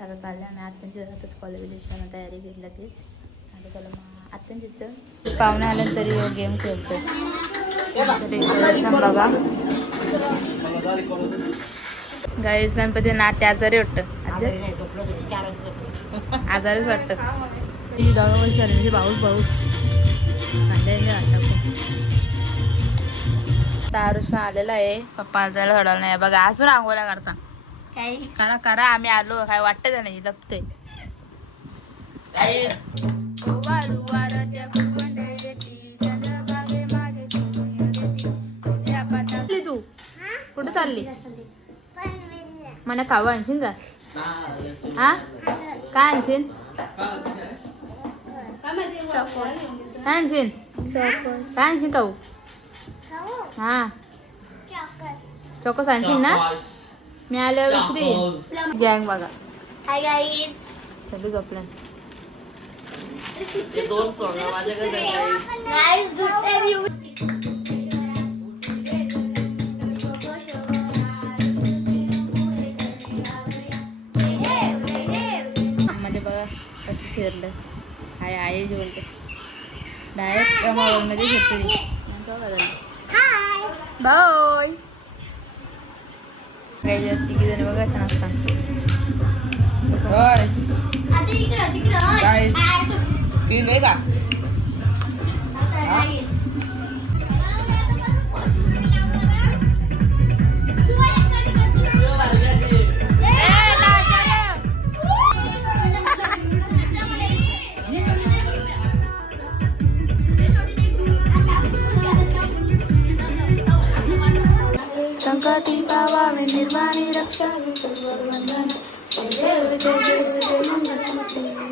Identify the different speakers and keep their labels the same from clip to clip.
Speaker 1: आता चाललं आम्ही आत्यांच्या घरातच कॉलेज विलेशन तयारी केली लगेच. आता चला मग आत्यांच्या इथं पाहुणे आले तरी गेम खेळतो बघा. गाईस गणपती नाते आजारी वाटतं. आजारीच वाटतं. दोघं पण म्हणजे पाऊस पाऊस कांद्या वाटतं आलेला आहे. पप्पा जायला थोडा नाही. बघा अजून आंघोळ्या करता करा करा आम्ही आलो. काय वाटतं नाही लपते तू? कुठं चालली? मला खाऊ आणशील का? हा? काय आणशील? काय आणशील? काय आणशील खाऊ? हा. चौकस आणशील ना? मी आल्यावर विचारी गँग बघा.
Speaker 2: हाय गाईज
Speaker 1: सगळी झोपल्या
Speaker 3: ते दोन सोडा माझ्याकडे
Speaker 1: मध्ये बघा कसं फिरलं. हाय आई बोलते डायरेक्ट मोबाईलमध्ये घेतली बाय काही तिघी जण बघा छान असतात
Speaker 2: आता इकडं, तिकडं, होय.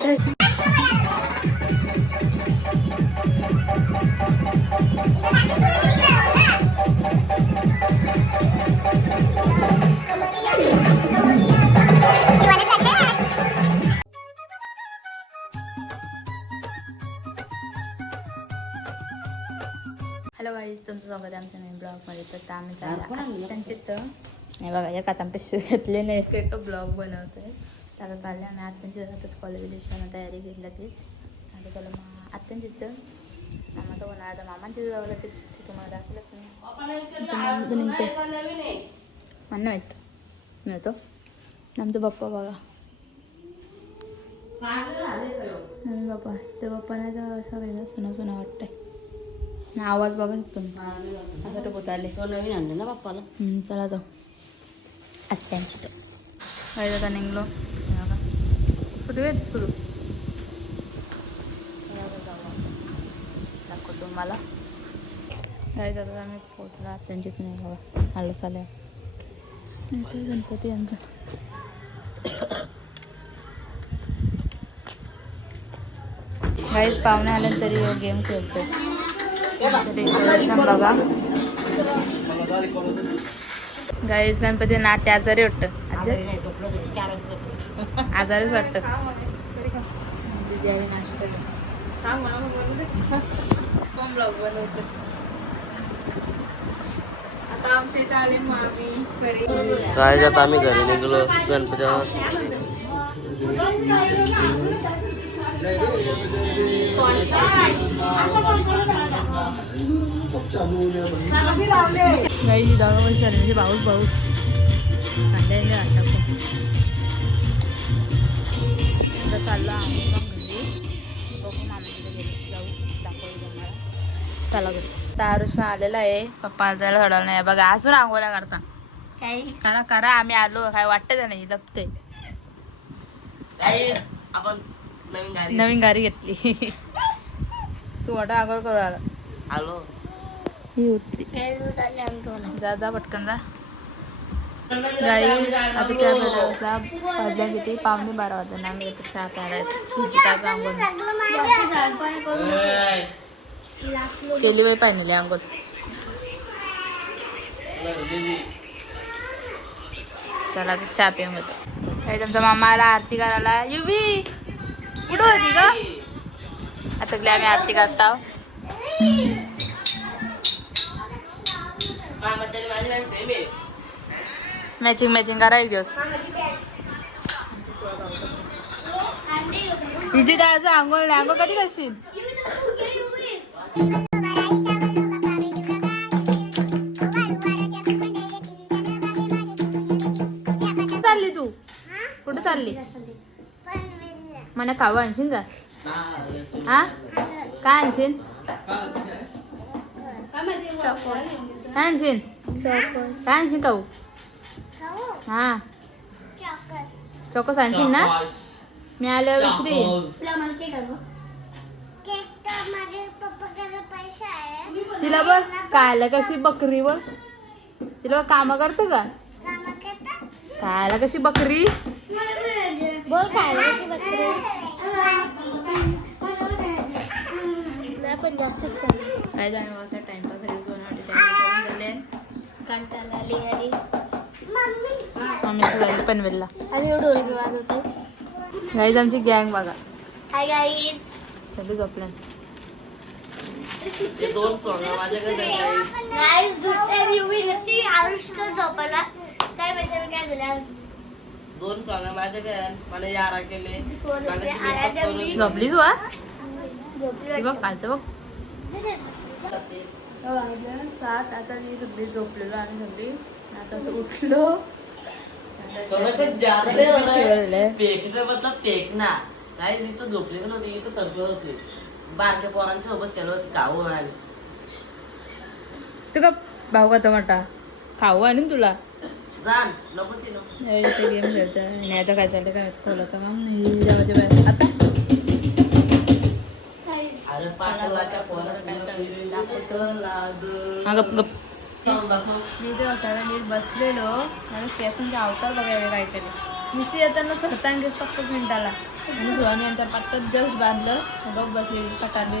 Speaker 3: Guys.
Speaker 2: हाय, तू.
Speaker 3: ती नाही का
Speaker 2: आता गाईज.
Speaker 1: संकटी हॅलो गाईज तुमचं स्वागत आहे आमच्या नवीन ब्लॉगमध्ये. तर आम्ही चाललो त्यांचे तर. नाही बघा एक आता पिशवी घेतले नाही. एक ब्लॉग बनवतोय. तर आता चालले आणि आत्यांच्या कॉलेज विलेशन तयारी केली लगेच. आता चला मग आत्यांच्या इथं मामाचं कोण आता मामांच्या जावं लगेच. ते तुम्हाला दाखवलंच नाही. म्हणणं माहीत मी होतो आमचा बाप्पा बघा. मम्मी बाप्पा ते बाप्पाने तर असं वेगळं सुना सुना वाटतंय. आवाज बघा तुम्ही. असं टोपत आले
Speaker 3: तो नवीन आणलं ना बाप्पाला
Speaker 1: चला जाऊ. आत्यांची तर काय आता निघलो? सुरू. दाखवतो तुम्हाला. काय जातात आम्ही पोचलो नाही बघा आलं चालेल गणपती यांचा. काहीच पाहुणे आले तरी गेम खेळतोय. डेकोरेशन बघा गाईस गणपती नाते आजारी वाटतं. आजारीच वाटतं. नाश्ता कोण ब्लॉग बनवतो
Speaker 4: आता आमच्या इथे आले मामी घरी
Speaker 3: काय जात आम्ही घरी निघलो. गणपती
Speaker 1: गाईची जागा पण चालली म्हणजे पाऊस पाऊस कांद्या वाटतं आता चाललो आम्ही पण घरी बघू मामाच्या घरी जाऊ दाखवू तुम्हाला चला घरी तारुष्मा आलेला आहे पप्पा जायला थोडा नाही बघा अजून आंघोळ्या करता. करा करा आम्ही आलो काय वाटतं नाही लपते
Speaker 3: आपण नवीन गाडी
Speaker 1: घेतली तू मोठा आंघोळ करू आला
Speaker 3: आलो.
Speaker 1: जा जा पटकन जा. गाई आता चहा प्यायला वाजल्या किती? पावणे बारा वाजता आम्ही आता चहा
Speaker 2: लासलो.
Speaker 1: केली बाई पाहिली अंघोळ. चला आता चहा पिऊन घेतो. काही तुमचा मामा आला आरती करायला. युवी कुठं होती का आता आम्ही आरती करत मॅचिंग मॅचिंग करा एक दिवस तिची दादाचं आंघोळ आंघोळ कधी करशील? कुठं चालली तू? कुठं चालली? मला खाऊ आणशील का? हा? काय आणशील काय आणशील काय आणशील खाऊ हा चौकस आणशील ना मी आल्यावर विचारी तिला बघ कायला कशी बकरी बघ तिला काम करतो का कायला कशी बकरी
Speaker 2: बोल काय पण जास्तच चालू
Speaker 1: काय जाणं बघा टाइमपास झाले
Speaker 2: कंटाळा आली आणि
Speaker 1: आम्ही फिरायला पनवेलला.
Speaker 2: आम्ही ढोलकी वाजवतो.
Speaker 1: गाईज आमची गँग बघा.
Speaker 2: हाय गाईज
Speaker 1: सगळी झोपल्या
Speaker 3: ते दोन सोंगा माझ्याकडे नाही.
Speaker 2: गाईज दुसऱ्या मूवी नसती आरुष्क झोपायला काय माहिती मी काय झालं आज?
Speaker 3: दोन सोंगा माझ्याकडे आहे. मला यारा केले.
Speaker 2: सोनं
Speaker 3: मागाशी
Speaker 2: ते
Speaker 3: makeup
Speaker 2: आराध्या
Speaker 3: करून-
Speaker 2: मी-
Speaker 1: झोपलीच वा?
Speaker 2: झोपली
Speaker 1: ती बघ
Speaker 2: वाटतं.
Speaker 1: बघ. सात आता मी सगळी झोपलेलो आम्ही सगळी. आता असं उठलो.
Speaker 3: नाही मतलब काय झोपली पण होती होती. बारक्या पोरांच्या सोबत केलं होती
Speaker 1: तू का भाऊ का मोठा. खाऊ आणि तुला. गेम आणि आता काय चाललं काय खोलाचं काम नाही. आता? मी तर होताना नीट बसलेलो. आणि पेशंटच्या अवतार बघायला केलं निसी येताना सरतांगेच पाच मिनिटाला. आणि सुहानी आमच्या पत्तात जस्ट बांधलं. गप बसलेली पटारली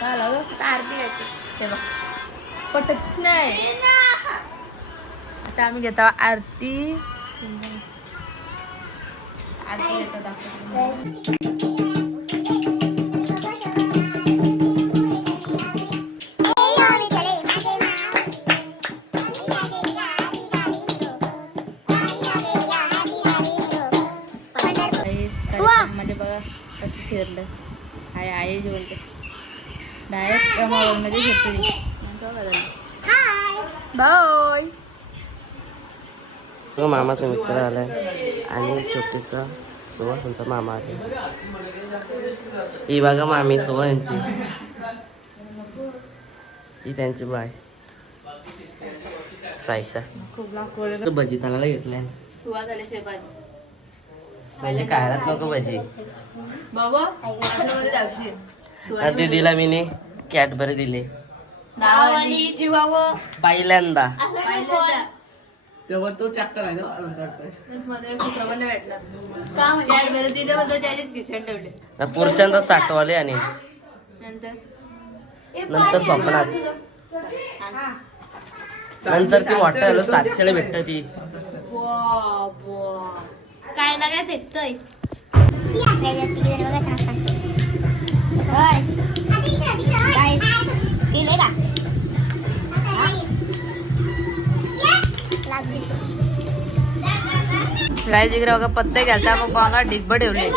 Speaker 1: काय आलं ग
Speaker 2: आरती वाजते.
Speaker 1: ते बघ. पटतच नाही. आता आम्ही घेतो आरती. आरती घेतो दाखवतो.
Speaker 3: तो मामाचा मित्र आलाय. आणि छोटीसा सुवासांचा मामा आला ही बघा मामी सुवा यांची. ही त्यांची बाय. तो भजी तानाला घेतलाय.
Speaker 1: सुवा झाले शेबाज
Speaker 3: म्हणजे कायरात नको भजी.
Speaker 1: बघू. मध्ये जावशी
Speaker 3: दीदीला मी कॅडबरी दिली.
Speaker 1: नावाली
Speaker 2: जीवावं
Speaker 3: पहिल्यांदा.
Speaker 1: तेव्हा
Speaker 3: तो चॅप्टर आहे ना
Speaker 1: नाही भेटला का म्हणजे आज घरी दिले होते त्याचेच किचन ठेवले.
Speaker 3: पुढच्यांदा साठवाले आणि
Speaker 1: नंतर?
Speaker 3: नंतर स्वप्नात. नंतर ती मोठं झालं सातशेला भेटत ती.
Speaker 1: वा वा
Speaker 2: काय ना काय फेकतोय
Speaker 1: काय जिगरा बघा पत्ते घ्यायचा मग बघा डिब्ब ठेवले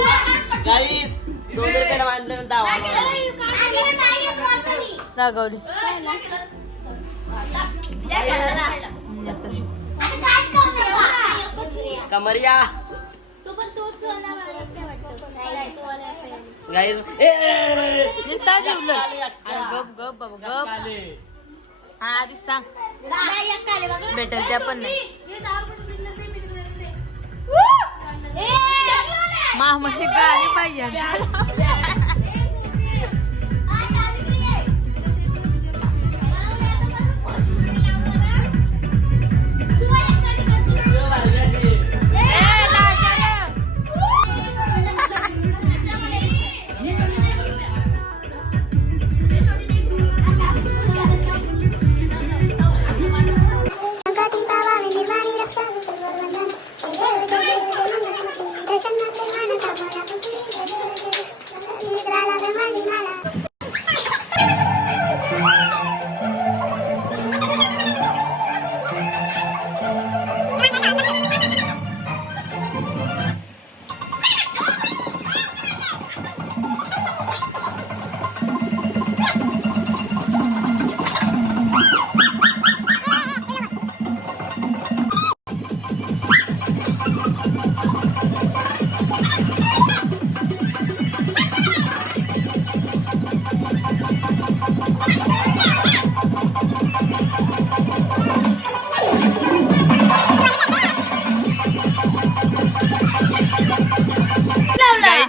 Speaker 1: रागवली
Speaker 3: कमरिया
Speaker 2: मला काय.
Speaker 1: नुसता
Speaker 3: अक्का.
Speaker 1: गप गप. हा आधी सांग. भेटेल त्या पण नाही
Speaker 2: जे दहा रुपये शिल्लक आहे, मी तिकडे देते. ए!
Speaker 1: मा म्हणजे गाडी पाहिजे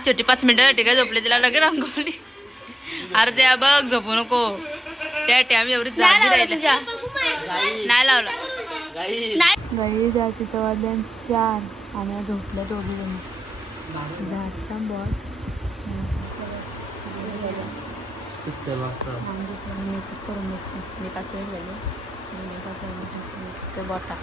Speaker 1: छोटी पाच मिनिटं काय झोपले तिला लगे रंगवली अरे त्या बघ झोपू नको. त्या टाइम एवढी जागी राहिली. नाही लावला.
Speaker 3: गाई.
Speaker 1: जातीचं चार. आणि झोपल्या दोघी जण. जाता बॉल
Speaker 3: पिक्चर मस्त
Speaker 1: मेकअप करून बसते. झाले मेकअप बॉटा.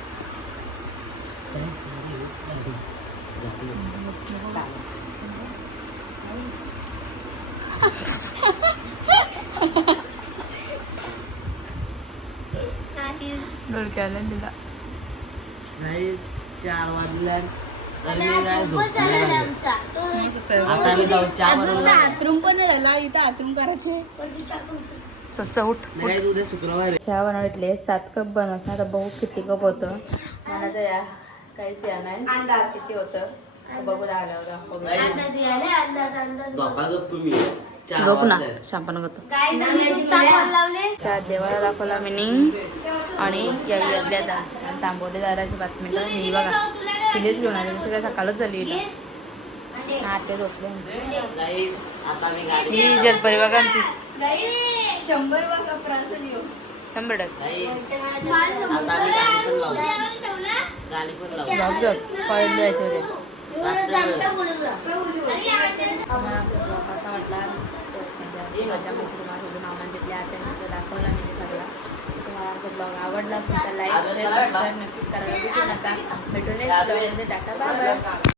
Speaker 1: डोळक्याला दिला
Speaker 3: चार वाजल्या चहा बनवला
Speaker 1: सात कप बनवत आता बघू किती कप होतं. मला तर या काहीच या नाही. किती होतं. बघू.
Speaker 3: झोपा
Speaker 1: ना. शांपन करतो. देवाला दाखवला मी आणि या यातल्या तांबोली दाराची बातमी मी बघा. शिलेच घेऊन आले. जशी काय सकाळच झाली इथं. आते झोपले.
Speaker 3: Guys, आता मी गाडी
Speaker 1: ही जलपरी बघा आमची.
Speaker 2: शंभर
Speaker 1: शंभर टक्के. बघ गं, कॉलेज जायचे होते. कसा वाटला तर समजा दाखवला मी ते सगळा तुम्हाला आमचा ब्लॉग आवडला. असेल तर लाईक शेअर सबस्क्राईब नक्की करायला विसरू नका भेटून नेक्स्ट ब्लॉगमध्ये टाटा बाय बाय